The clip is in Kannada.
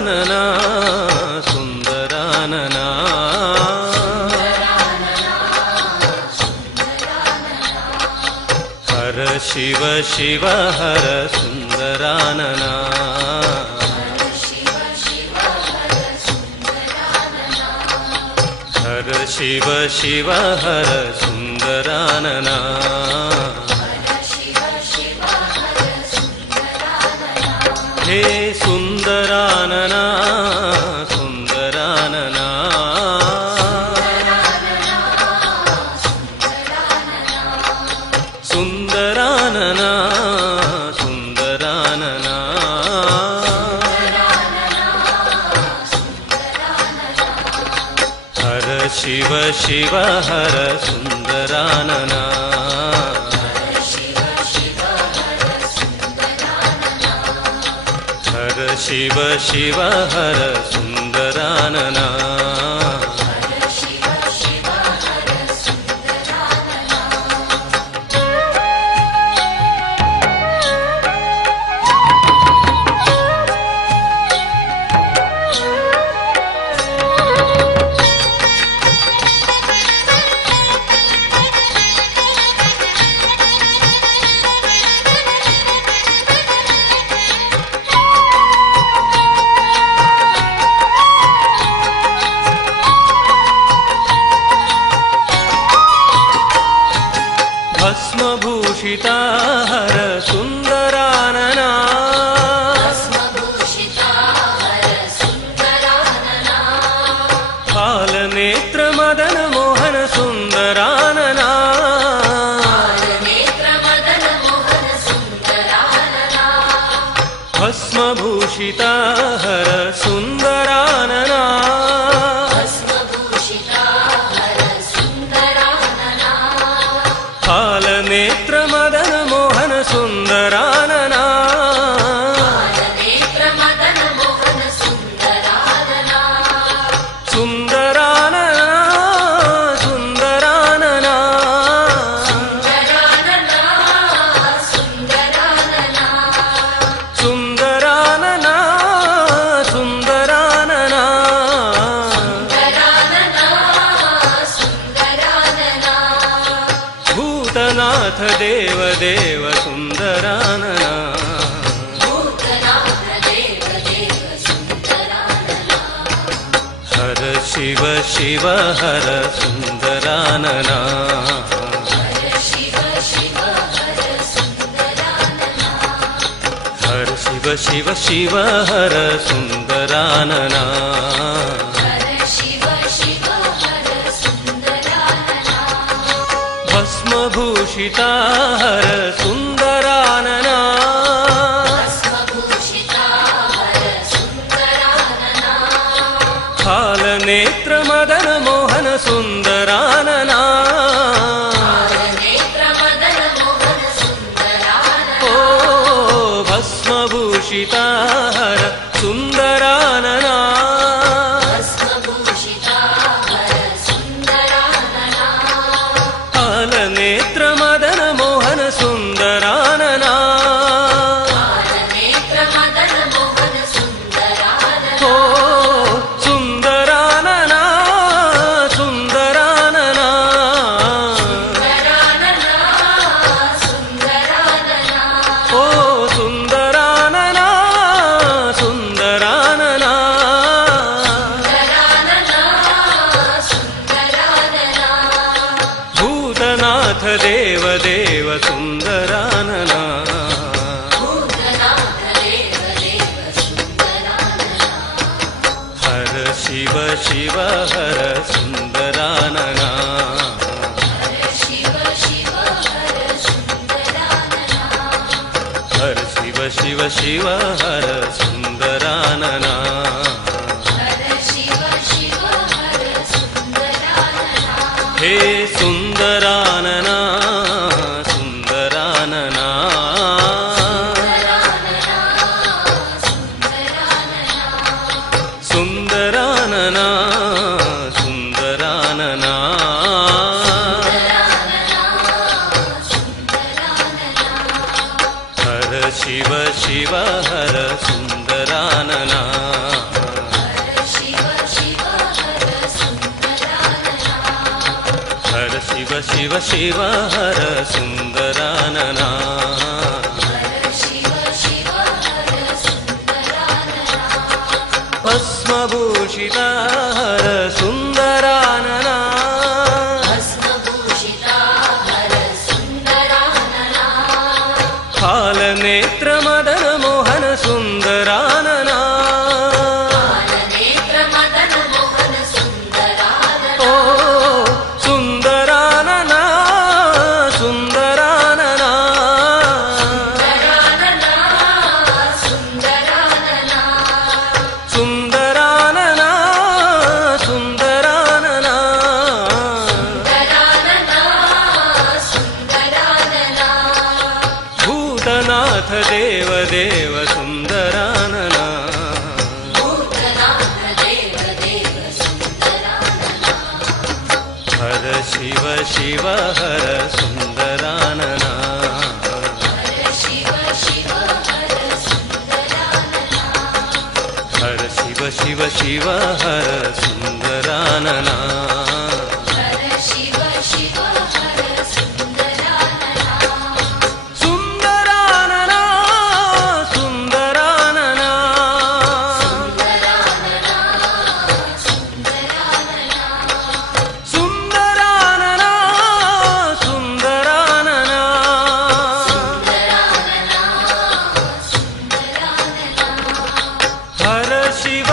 ಸುಂದರಾನನ ಸುಂದರಾನನ ಹರ ಶಿವ ಶಿವ ಹರ ಸುಂದರಾನನ ಹರ ಶಿವ ಶಿವ ಹರ ಸುಂದರಾನನ ಹೇ ಸುಂದರಾನನ ಸುಂದರಾನನ ಸುಂದರಾನನ ಸುಂದರಾನನ ಹರ ಶಿವ ಶಿವ ಹರ ಸುಂದರಾನನ ಹರ ಶಿವ ಶಿವ ಹರ ಸುಂದರಾನನ ಭಸ್ಮಭೂಷಿತಾ ಹರ ಸುಂದರಾನನ ಹಾಲನೇತ್ರ ಮದನ ಮೋಹನ ಸುಂದರಾನನ ಭಸ್ಮಭೂಷಿತಾ ಹರ ಸುಂದರಾನನ ಹಾಲನೇತ್ರ ಮದನ ಮೋಹನ ಸುಂದರಾನನ ಸುಂದರಾನನ ಸುಂದರಾನನ ಸುಂದರಾನನ ಸುಂದರಾನನ ಭೂತನಾಥ ದೇವ ದೇವ ಸುಂದರಾನನ ಹರ ಶಿವ ಶಿವ ಹರ ಸುಂದರಾನನ ಹರ ಶಿವ ಶಿವ ಶಿವ ಹರ ಸುಂದರಾನನ ಭಸ್ಮಭೂಷಿತಾ ಹರ ಸುಂದರಾನನ ಹಾಲನೇತ್ರ ಮದನ ಮೋಹನ ಸುಂದರಾನನ ಓ ಭಸ್ಮಭೂಷಿತಾ ಹರ ಸುಂದರಾನನ ಹಾಲನೇತ್ರ ಮದನ ಮೋಹನ ಸುಂದರಾನನ ಓ ಸುಂದರಾನನ ಸುಂದರಾನನ ಓ ಸುಂದರಾನನ ಸುಂದರಾನನ ಭೂತನಾಥ ದೇವ ದೇವ ಸುಂದರಾನನ ಹರ ಶಿವ ಶಿವ ಹರ ಸುಂದರಾನನ ಹರ ಶಿವ ಶಿವ ಶಿವ ಹರ ಸುಂದರಾನನ ಹೇ ಸುಂದರಾನನ ಸುಂದರಾನನ ಸುಂದರಾನನ ಸುಂದರಾನನ ಹರ ಶಿವ ಶಿವ ಹರ ಸುಂದರಾನನ ಶಿವ ಶಿವ ಹರ ಸುಂದರಾನನ ಭಸ್ಮಭೂಷಿತ ಹರ ಸುಂದರಾನನ ಹಾಲನೇತ್ರ ಮದನ ಮೋಹನ ಸುಂದರಾನನ ಓ ಸುಂದರಾನನ ಸುಂದರಾನನ ಸುಂದರಾನನ ಸುಂದರಾನನ ಭೂತನಾಥ ದೇವ ದೇವ ಸುಂದರಾನನ ಹರ ಶಿವ ಶಿವ ಹರ ಸುಂದರಾನನ ಹರ ಶಿವ ಶಿವ ಶಿವ ಹರ ಸುಂದರಾನನ ಸುಂದರಾನನ ಸುಂದರಾನನ ಸುಂದರಾನನ ಸುಂದರಾನನ ಹರ ಶಿವ